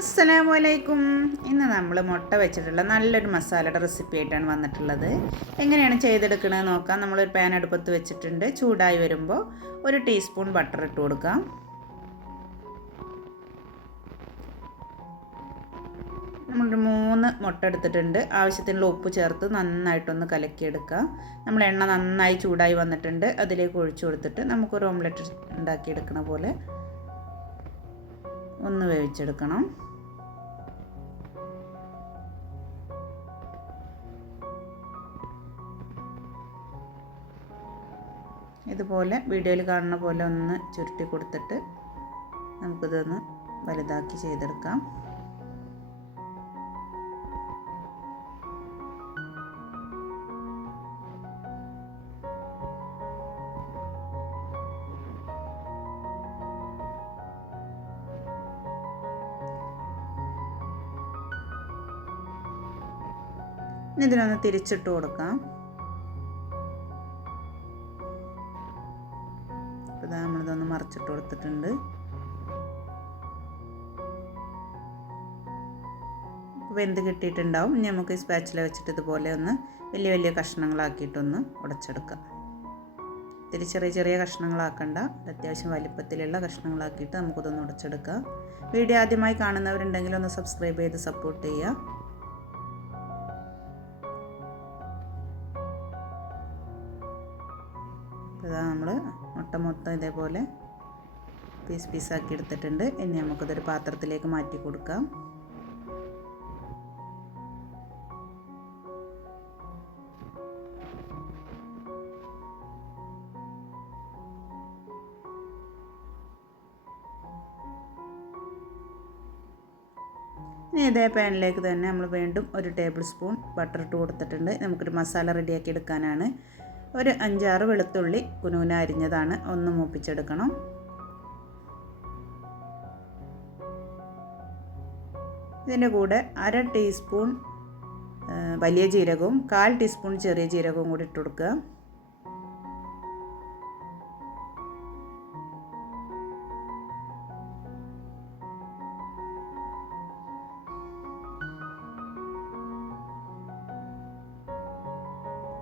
അസ്സലാമലൈക്കും. ഇന്ന് നമ്മൾ മുട്ട വെച്ചിട്ടുള്ള നല്ലൊരു മസാലയുടെ റെസിപ്പി ആയിട്ടാണ് വന്നിട്ടുള്ളത്. എങ്ങനെയാണ് ചെയ്തെടുക്കണമെന്ന് നോക്കാം. നമ്മളൊരു പാൻ അടുപ്പത്ത് വെച്ചിട്ടുണ്ട്. ചൂടായി വരുമ്പോൾ ഒരു ടീസ്പൂൺ ബട്ടർ ഇട്ട് കൊടുക്കാം. നമ്മളൊരു 3 മുട്ട എടുത്തിട്ടുണ്ട്. ആവശ്യത്തിനുള്ള ഉപ്പ് ചേർത്ത് നന്നായിട്ടൊന്ന് കലക്കിയെടുക്കാം. നമ്മൾ എണ്ണ നന്നായി ചൂടായി വന്നിട്ടുണ്ട്. അതിലേക്ക് ഒഴിച്ചു കൊടുത്തിട്ട് നമുക്കൊരു ഓംലെറ്റ് ഉണ്ടാക്കിയെടുക്കണ പോലെ ഒന്ന് വേവിച്ചെടുക്കണം. ഇതുപോലെ വീഡിയോയിൽ കാണുന്ന പോലെ ഒന്ന് ചുരുട്ടി കൊടുത്തിട്ട് നമുക്കിതൊന്ന് വലുതാക്കി ചെയ്തെടുക്കാം. ഇനി ഇതിനൊന്ന് തിരിച്ചിട്ട് കൊടുക്കാം. അപ്പോൾ നമ്മളിതൊന്ന് മറിച്ചിട്ട് കൊടുത്തിട്ടുണ്ട്. വെന്ത് കിട്ടിയിട്ടുണ്ടാവും. ഇനി നമുക്ക് ഈ സ്പാച്ചില വെച്ചിട്ട് ഇതുപോലെ ഒന്ന് വലിയ വലിയ കഷ്ണങ്ങളാക്കിയിട്ടൊന്ന് ഉടച്ചെടുക്കാം. ഇത്തിരി ചെറിയ ചെറിയ കഷ്ണങ്ങളാക്കണ്ട, അത്യാവശ്യം വലിപ്പത്തിലുള്ള കഷ്ണങ്ങളാക്കിയിട്ട് നമുക്കിതൊന്ന് ഉടച്ചെടുക്കാം. വീഡിയോ ആദ്യമായി കാണുന്നവരുണ്ടെങ്കിൽ ഒന്ന് സബ്സ്ക്രൈബ് ചെയ്ത് സപ്പോർട്ട് ചെയ്യുക. ഇതാ നമ്മൾ മുട്ട മൊത്തം ഇതേപോലെ പീസാക്കി എടുത്തിട്ടുണ്ട്. ഇനി നമുക്കിതൊരു പാത്രത്തിലേക്ക് മാറ്റി കൊടുക്കാം. ഇനി ഇതേ പാനിലേക്ക് തന്നെ നമ്മൾ വീണ്ടും ഒരു ടേബിൾ സ്പൂൺ ബട്ടർ ഇട്ട് കൊടുത്തിട്ടുണ്ട്. നമുക്കൊരു മസാല റെഡിയാക്കി എടുക്കാനാണ്. ഒരു 5-6 വെളുത്തുള്ളി കുനുകുന അരിഞ്ഞതാണ്, ഒന്ന് മൂപ്പിച്ചെടുക്കണം. ഇതിൻ്റെ കൂടെ 1/2 ടീസ്പൂൺ വലിയ ജീരകവും 1/4 ടീസ്പൂൺ ചെറിയ ജീരകവും കൂടി ഇട്ട് കൊടുക്കുക.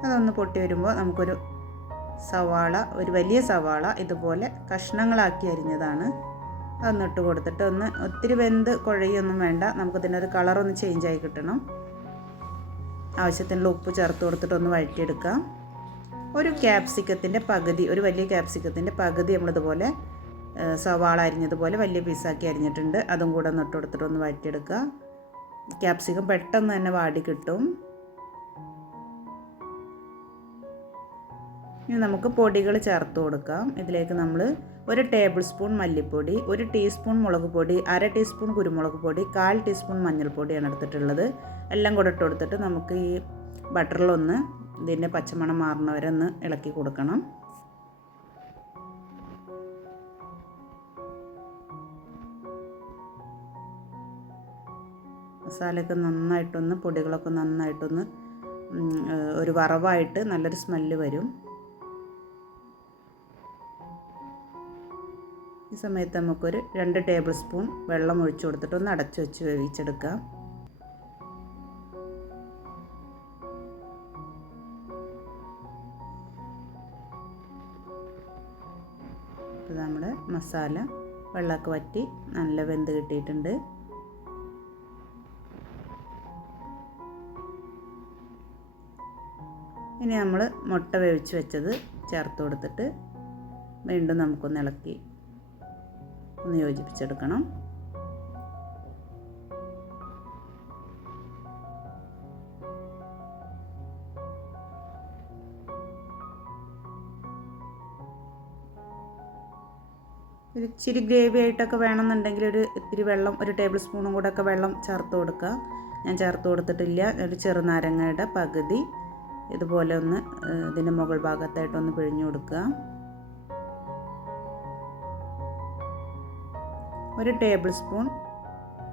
അതൊന്ന് പൊട്ടി വരുമ്പോൾ നമുക്കൊരു സവാള, ഒരു വലിയ സവാള ഇതുപോലെ കഷ്ണങ്ങളാക്കി അരിഞ്ഞതാണ്, അതൊന്നിട്ട് കൊടുത്തിട്ട് ഒന്ന് ഒത്തിരി വെന്ത് കുഴയൊന്നും വേണ്ട, നമുക്കിതിനൊരു കളറൊന്ന് ചേഞ്ചായി കിട്ടണം. ആവശ്യത്തിനുള്ള ഉപ്പ് ചേർത്ത് കൊടുത്തിട്ട് ഒന്ന് വഴറ്റിയെടുക്കാം. ഒരു ക്യാപ്സിക്കത്തിൻ്റെ പകുതി, ഒരു വലിയ ക്യാപ്സിക്കത്തിൻ്റെ പകുതി നമ്മളിതുപോലെ സവാള അരിഞ്ഞതുപോലെ വലിയ പീസാക്കി അരിഞ്ഞിട്ടുണ്ട്. അതും കൂടെ ഒന്ന് ഇട്ട് കൊടുത്തിട്ട് ഒന്ന് വഴറ്റിയെടുക്കുക. ക്യാപ്സിക്കം പെട്ടെന്ന് തന്നെ വാടി കിട്ടും. ഇനി നമുക്ക് പൊടികൾ ചേർത്ത് കൊടുക്കാം. ഇതിലേക്ക് നമ്മൾ 1 ടേബിൾ സ്പൂൺ മല്ലിപ്പൊടി, 1 ടീസ്പൂൺ മുളക് പൊടി, 1/2 ടീസ്പൂൺ കുരുമുളക് പൊടി, 1/4 ടീസ്പൂൺ മഞ്ഞൾപ്പൊടിയാണ് എടുത്തിട്ടുള്ളത്. എല്ലാം കൂടെ ഇട്ട് കൊടുത്തിട്ട് നമുക്ക് ഈ ബട്ടറിലൊന്ന് ഇതിൻ്റെ പച്ചമണം മാറുന്നവരെ ഒന്ന് ഇളക്കി കൊടുക്കണം. മസാലയൊക്കെ നന്നായിട്ടൊന്ന്, പൊടികളൊക്കെ നന്നായിട്ടൊന്ന് ഒരു വറവായിട്ട് നല്ലൊരു സ്മെല്ല് വരും. ഈ സമയത്ത് നമുക്കൊരു 2 ടേബിൾ സ്പൂൺ വെള്ളം ഒഴിച്ചു കൊടുത്തിട്ട് ഒന്ന് അടച്ചു വെച്ച് വേവിച്ചെടുക്കാം. അപ്പോൾ നമ്മുടെ മസാല വെള്ളമൊക്കെ വറ്റി നല്ല വെന്ത് കിട്ടിയിട്ടുണ്ട്. ഇനി നമ്മൾ മുട്ട വേവിച്ച് വെച്ചത് ചേർത്ത് കൊടുത്തിട്ട് വീണ്ടും നമുക്കൊന്ന് ഇളക്കി ഒന്ന് യോജിപ്പിച്ചെടുക്കണം. ഒരു ഇച്ചിരി ഗ്രേവി ആയിട്ടൊക്കെ വേണമെന്നുണ്ടെങ്കിൽ ഇത്തിരി വെള്ളം, 1 ടേബിൾ സ്പൂണും കൂടെ ഒക്കെ വെള്ളം ചേർത്ത് കൊടുക്കുക. ഞാൻ ചേർത്ത് കൊടുത്തിട്ടില്ല. ഒരു ചെറുനാരങ്ങയുടെ പകുതി ഇതുപോലെ ഒന്ന് ഇതിൻ്റെ മുകൾ ഭാഗത്തായിട്ടൊന്ന് പിഴിഞ്ഞു കൊടുക്കുക. 1 ടേബിൾ സ്പൂൺ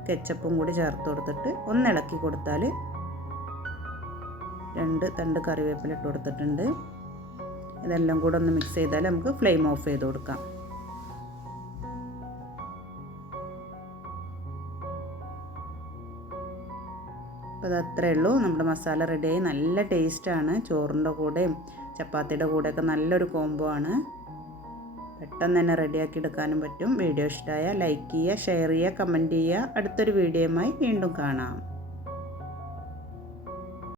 കെച്ചപ്പും കൂടി ചേർത്ത് കൊടുത്തിട്ട് ഒന്ന് ഇളക്കി കൊടുത്താൽ 2 തണ്ട് കറിവേപ്പില ഇട്ട് കൊടുത്തിട്ടുണ്ട്. ഇതെല്ലാം കൂടെ ഒന്ന് മിക്സ് ചെയ്താൽ നമുക്ക് ഫ്ലെയിം ഓഫ് ചെയ്ത് കൊടുക്കാം. അപ്പോൾ അതത്രേ ഉള്ളൂ. നമ്മുടെ മസാല റെഡിയായി. നല്ല ടേസ്റ്റാണ്. ചോറിൻ്റെ കൂടെയും ചപ്പാത്തിയുടെ കൂടെയൊക്കെ നല്ലൊരു കോംബോ ആണ്. പെട്ടെന്ന് തന്നെ റെഡിയാക്കി എടുക്കാനും പറ്റും. വീഡിയോ ഇഷ്ടമായാൽ ലൈക്ക് ചെയ്യുക, ഷെയർ ചെയ്യുക, കമൻറ്റ് ചെയ്യുക. അടുത്തൊരു വീഡിയോയുമായി വീണ്ടും കാണാം.